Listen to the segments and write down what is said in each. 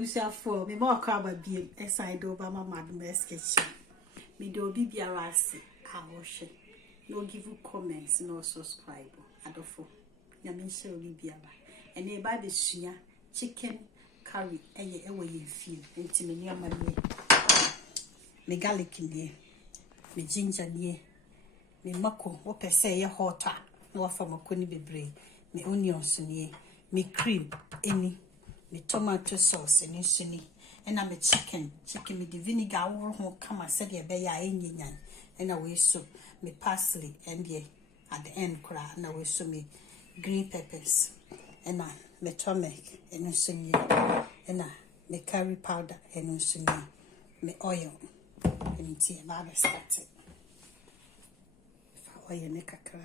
Abusha for me more crab be aside over my madness kitchen. Me do be biarasi, I wash it. No give you comments, no subscribe. Adofo. Yamisha will be biara. And nearby the shia, chicken, curry, and ye away you feel. Intimate my me garlic in ye, me ginger ye, me mako, what per se a hot tap, no from a conny be brain, me onions in ye, me cream, any. Me tomato sauce and sunny, and I'm a chicken with the vinegar will come. I said, ya bay yan, and away soup, me parsley, and ye at the end cry, and away so me green peppers, and I me turmeric, and sunny, and I me curry powder, and sunny, me oil, and tea about it started. If I oil make a cry,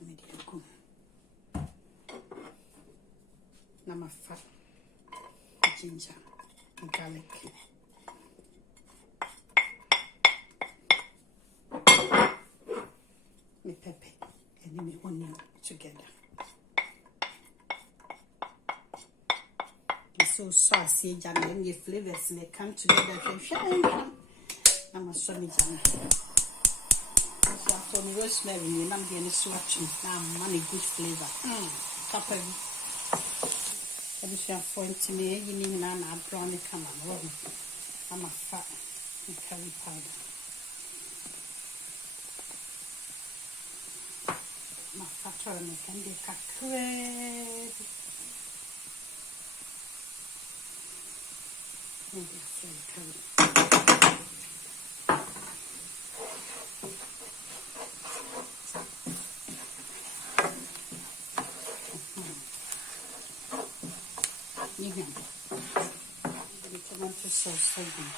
me dear go. Nama fat, ginger, and garlic. Me pepper and me onion together. It's so saucy, and the flavors may come together. I'm a sunny jam. So for me rosemary, and I'm getting swatching. Now, money good flavor. Pepper. I'm to me, you mean I'm a brownie come on. I'm a fat and curry powder. My fat or me can make a crepe. Maybe curry. The tomato sauce again.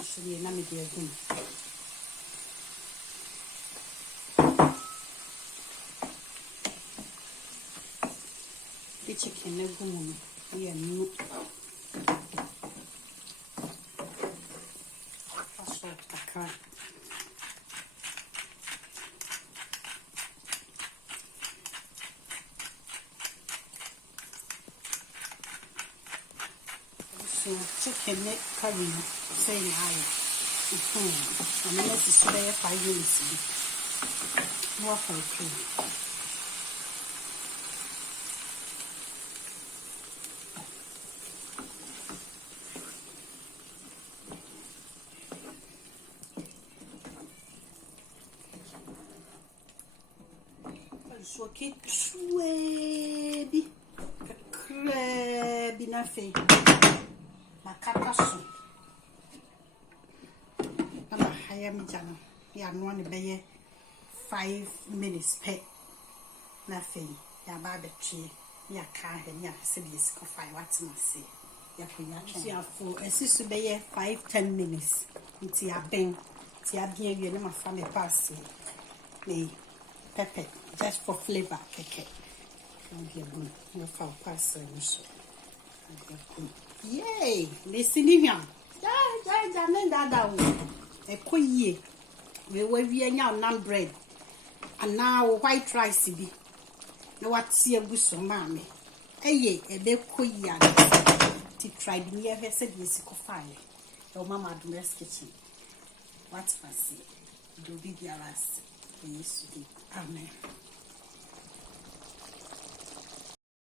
So you know me there again. The chicken never go on. Yeah, no. That's what I can't. So chicken neck curry, saying and then let's spare 5 minutes. More for cream. So keep sweaty, crabby nothing. My catasso. I'm a higher jam. Yeah, I'm one to 5 minutes pet. Nothing. Yeah, barbecue tree. Yeah, car and yeah, cities of 5 watts and say. Yeah, for a sister be 5-10 minutes. It's your bang. It's your being your name of family parsley. Me. Pepper, just for flavor, keke. No foul parsley. Yay! Listen here. Yeah, that a quay. We were now bread. And now white rice be. No what see a good so mammy. A big quay. To try the near her said yes, fire. Your mamma do rest kitchen. What's fancy? Do be the last. Yes, amen.